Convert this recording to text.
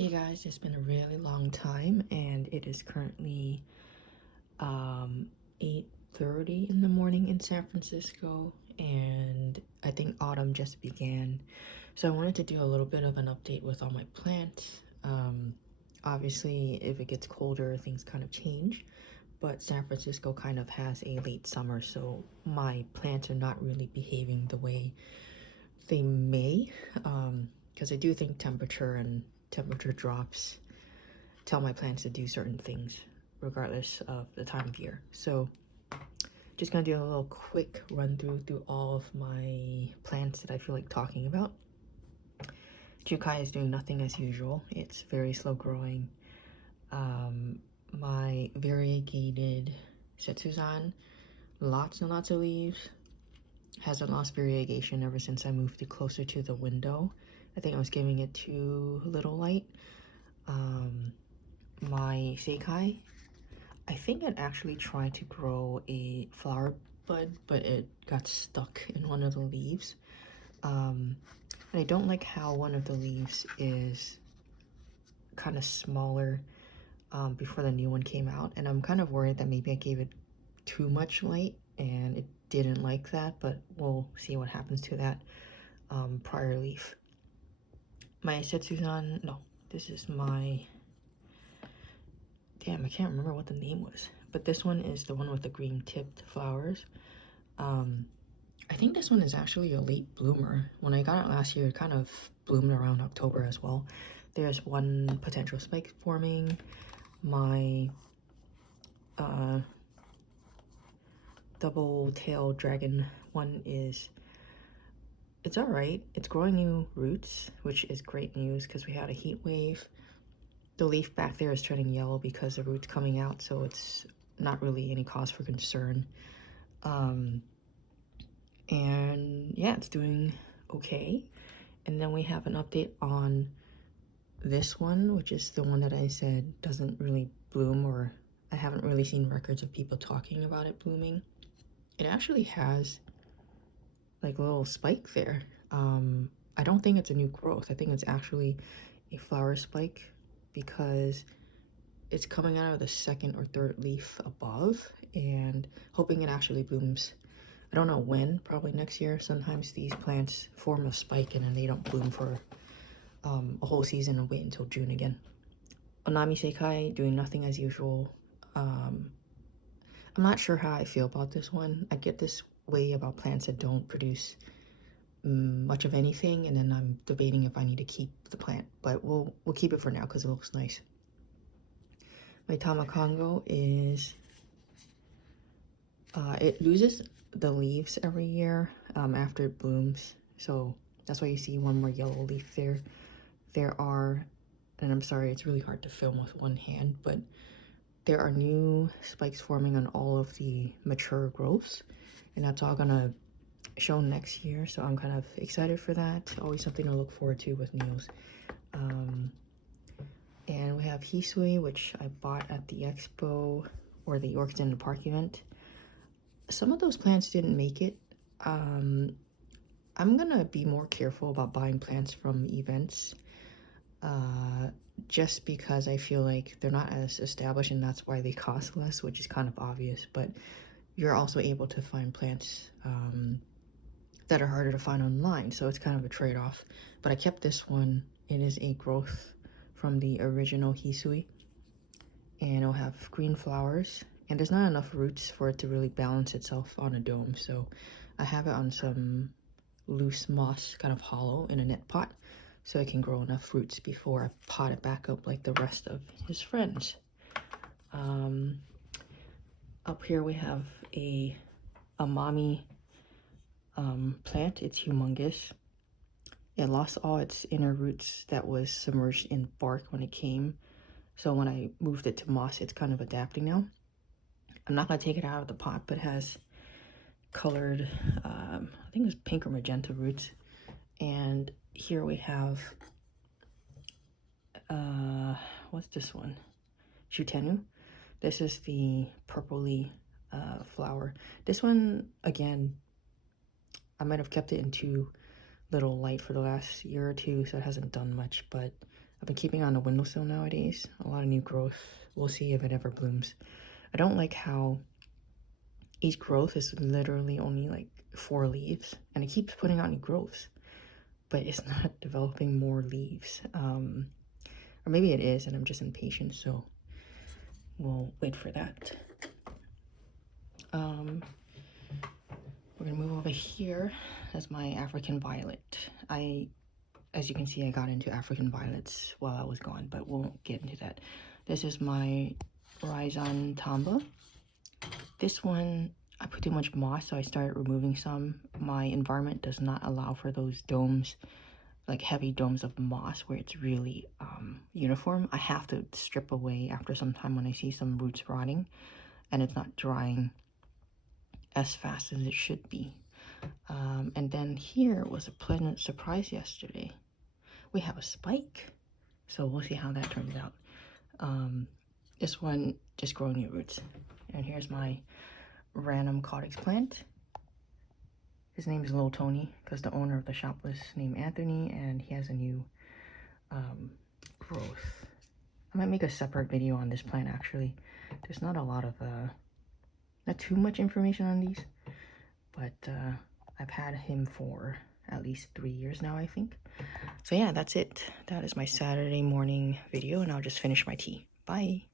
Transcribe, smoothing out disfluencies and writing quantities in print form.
Hey guys, it's been a really long time and it is currently 8:30 in the morning in San Francisco, and I think autumn just began. So I wanted to do a little bit of an update with all my plants. Obviously if it gets colder things kind of change, but San Francisco kind of has a late summer, so my plants are not really behaving the way they may, because I do think temperature drops tell my plants to do certain things regardless of the time of year. So just gonna do a little quick run through all of my plants that I feel like talking about. Jukai is doing nothing as usual. It's very slow growing. My variegated Setsuzan, lots and lots of leaves. Hasn't lost variegation ever since I moved it closer to the window. I think I was giving it too little light. My Seikai, I think it actually tried to grow a flower bud, but it got stuck in one of the leaves. And I don't like how one of the leaves is kind of smaller before the new one came out. And I'm kind of worried that maybe I gave it too much light and it didn't like that, but we'll see what happens to that prior leaf. My Setsuzan, no, this is my, damn, I can't remember what the name was, but this one is the one with the green tipped flowers. I think this one is actually a late bloomer. When I got it last year, it kind of bloomed around October as well. There's one potential spike forming. My double-tailed dragon one it's all right. It's growing new roots, which is great news because we had a heat wave. The leaf back there is turning yellow because the root's coming out, so it's not really any cause for concern. And yeah, it's doing okay. And then we have an update on this one, which is the one that I said doesn't really bloom, or I haven't really seen records of people talking about it blooming. It actually has like a little spike there. I don't think it's a new growth. I think it's actually a flower spike because it's coming out of the second or third leaf above, and hoping it actually blooms. I don't know when, probably next year. Sometimes these plants form a spike and then they don't bloom for a whole season and wait until June again. Onami Seikai doing nothing as usual. I'm not sure how I feel about this one. I get this way about plants that don't produce much of anything, and then I'm debating if I need to keep the plant, but we'll keep it for now because it looks nice. My Tamakongo is it loses the leaves every year after it blooms, so that's why you see one more yellow leaf there. There are, and I'm sorry, it's really hard to film with one hand, but there are new spikes forming on all of the mature growths, and that's all gonna show next year, so I'm kind of excited for that. Always something to look forward to with Neos. And we have Hisui, which I bought at the expo or the Orchids in the Park event. Some of those plants didn't make it. I'm gonna be more careful about buying plants from events, just because I feel like they're not as established and that's why they cost less, which is kind of obvious, but you're also able to find plants that are harder to find online, so it's kind of a trade-off. But I kept this one. It is a growth from the original Hisui, and it'll have green flowers, and there's not enough roots for it to really balance itself on a dome, so I have it on some loose moss, kind of hollow in a net pot, so it can grow enough roots before I pot it back up like the rest of his friends. Up here we have a Amami plant. It's humongous. It lost all its inner roots that was submerged in bark when it came, so when I moved it to moss, it's kind of adapting now. I'm not gonna take it out of the pot, but it has colored, I think it's pink or magenta roots. And here we have, what's this one? Shutenu. This is the purpley flower. This one, again, I might have kept it in too little light for the last year or two, so it hasn't done much, but I've been keeping it on the windowsill nowadays. A lot of new growth. We'll see if it ever blooms. I don't like how each growth is literally only like 4 leaves, and it keeps putting out new growths, but it's not developing more leaves. Or maybe it is, and I'm just impatient, so we'll wait for that. We're gonna move over here. That's my African violet. As you can see, I got into African violets while I was gone, but we'll get into that. This is my Rhizon Tamba. This one, I put too much moss, so I started removing some. My environment does not allow for those domes, like heavy domes of moss where it's really uniform. I have to strip away after some time when I see some roots rotting and it's not drying as fast as it should be. And then here was a pleasant surprise yesterday. We have a spike, so we'll see how that turns out. This one just growing new roots. And here's my random caudex plant. His name is Little Tony because the owner of the shop was named Anthony, and he has a new growth. I might make a separate video on this plant actually. There's not a lot of not too much information on these, but I've had him for at least 3 years now, I think. So yeah, that's it. That is my Saturday morning video, and I'll just finish my tea. Bye.